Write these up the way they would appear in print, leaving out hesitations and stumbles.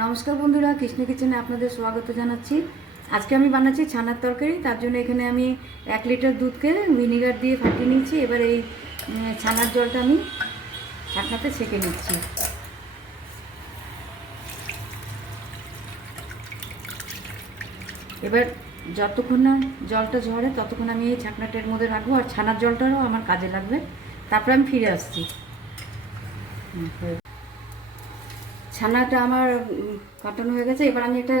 নমস্কার বন্ধুরা, কৃষ্ণ কিচেনে আপনাদের স্বাগত জানাচ্ছি। আজকে আমি বানাচ্ছি ছানার তরকারি। তার জন্য এখানে আমি 1 লিটার দুধকে ভিনিগার দিয়ে ফাটিয়ে নিচ্ছি। এবার এই ছানার জলটা আমি ছাঁকনাতে ছেঁকে নিচ্ছি। এবার যতক্ষণ না জলটা ঝরে ততক্ষণ আমি এই ছাঁকনাটার মধ্যে রাখবো, আর ছানার জলটাও আমার কাজে লাগবে। তারপর আমি ফিরে আসছি। ছানাটা আমার কাটানো হয়ে গেছে। এবার আমি একটা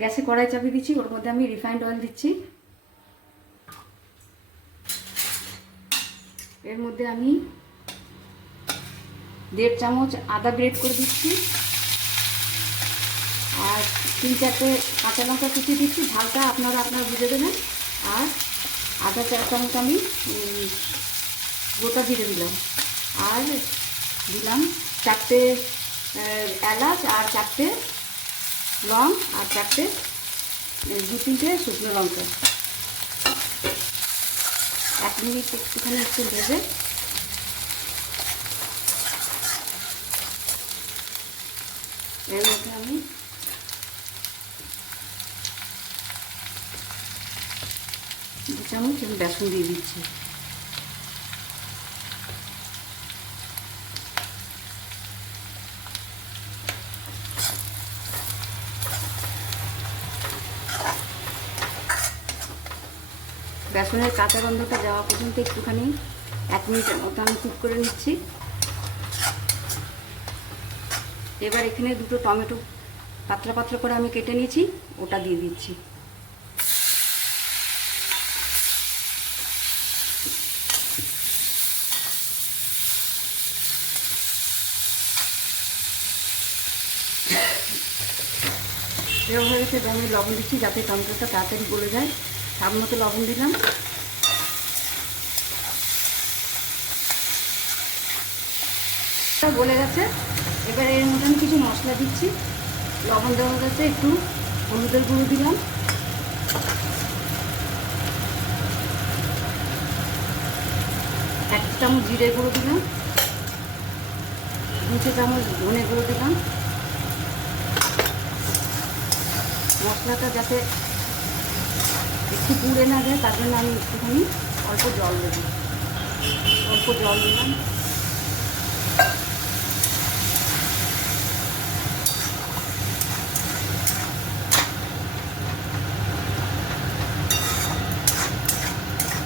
গ্যাসে কড়াই চাপিয়ে দিচ্ছি, ওর মধ্যে আমি রিফাইন্ড অয়েল দিচ্ছি। এর মধ্যে আমি 1.5 চামচ আদা গ্রেট করে দিচ্ছি, আর 3-4টে কাঁচা লঙ্কা কুচি দিচ্ছি। ঝালটা আপনারা বুঝে দেবেন। আর আধা চা চামচ আমি গোটা জিরে দিলাম, আর দিলাম 4টে এলাচ, আর 4টে লং, আর 2-3টে শুকনো লঙ্কা। 1 মিনিট একটুখানি একটু ভেজে এর মধ্যে আমি দু চামচ বেসন দিয়ে দিচ্ছি। বেসনের কাঁচা গন্ধটা যাওয়া পর্যন্ত একটুখানি 1 মিনিটের মতো আমি কুক করে নিচ্ছি। এবার এখানে 2টো টমেটো পাতলা পাতলা করে আমি কেটে নিয়েছি, ওটা দিয়ে দিচ্ছি। এবার হয়ে গেছে, আমি লবণ দিচ্ছি যাতে টমেটোটা তাড়াতাড়ি গলে যায়। স্বাদ মতো লবণ দিলাম। গলে গেছে। এবার এর মধ্যে আমি কিছু মশলা দিচ্ছি। লবণ দেওয়া গেছে, একটু হলুদের গুঁড়ো দিলাম, 1 চামচ জিরে গুঁড়ো দিলাম, 2 চামচ ধনে গুঁড়ো দিলাম। মশলাটা যাতে একটু পুড়ে না যায় তার জন্য আমি একটুখানি অল্প জল দিলাম।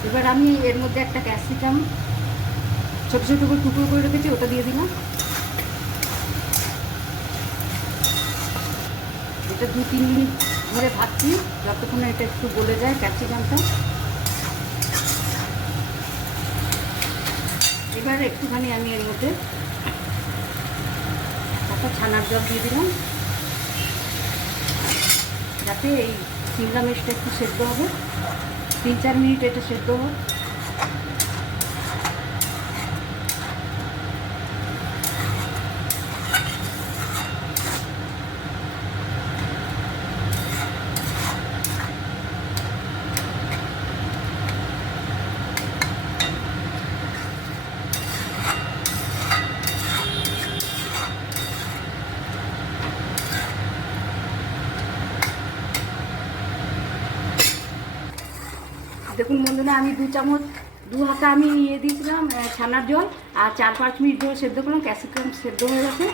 এবার আমি এর মধ্যে একটা ক্যাপসিকাম ছোটো ছোটো করে টুকরো করে রেখেছি, ওটা দিয়ে দিলাম। এটা 2-3 মিনিট ধরে ভাজছি, যতক্ষণ না এটা একটু গলে যায় ক্যাপসিকামটা। এবার একটুখানি আমি এর মধ্যে একটা ছানার জল দিয়ে দিলাম, যাতে এই শিমলা মির্চটা একটু সেদ্ধ হবে। 3-4 মিনিট এটা সেদ্ধ হোক। দেখুন বন্ধুরা, আমি 2 হাতা আমি দিয়েছিলাম ছানার জল, আর 4-5 মিনিট ধরে সেদ্ধ করলাম। ক্যাপসিকাম সেদ্ধ হয়ে গেছে।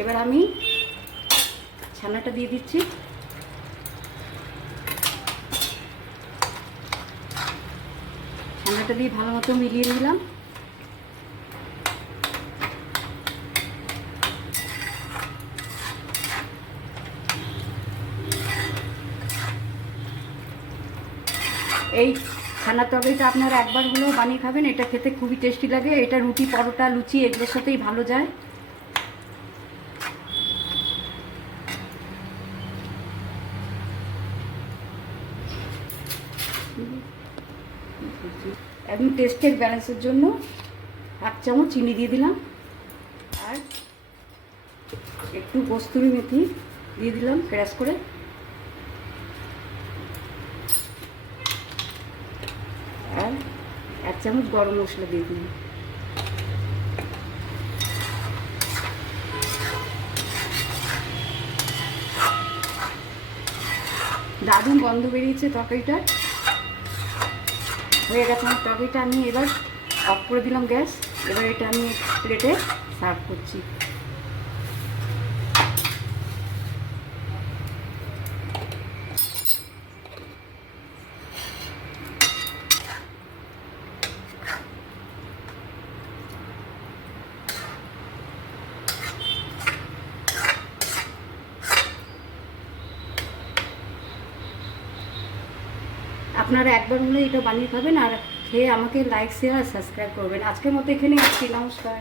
এবার আমি ছানাটা দিয়ে দিচ্ছি। ছানাটা দিয়ে ভালো মতো মিলিয়ে নিলাম। এই ছানার তরকারিটা আপনারা একবার হলেও বানিয়ে খাবেন। এটা খেতে খুবই টেস্টি লাগে। এটা রুটি, পরোটা, লুচি এগুলোর সাথেই ভালো যায়। একদম টেস্টের ব্যালেন্সের জন্য 1 চামচ চিনি দিয়ে দিলাম, আর একটু কস্তুরি মেথি দিয়ে দিলাম ক্র্যাশ করে, আর 1 চামচ গরম মশলা দিয়ে দিলাম। দারুণ গন্ধ বেরিয়েছে তরকারিটা। হয়ে গেছে আমার তরকারিটা। আমি এবার অফ করে দিলাম গ্যাস। এবার এটা আমি প্লেটে সার্ভ করছি। আপনারা একবার হলে এটা বানিয়ে খাবেন আর খেয়ে আমাকে লাইক শেয়ার আর সাবস্ক্রাইব করবেন। আজকের মতো এখানে আসছি। নমস্কার।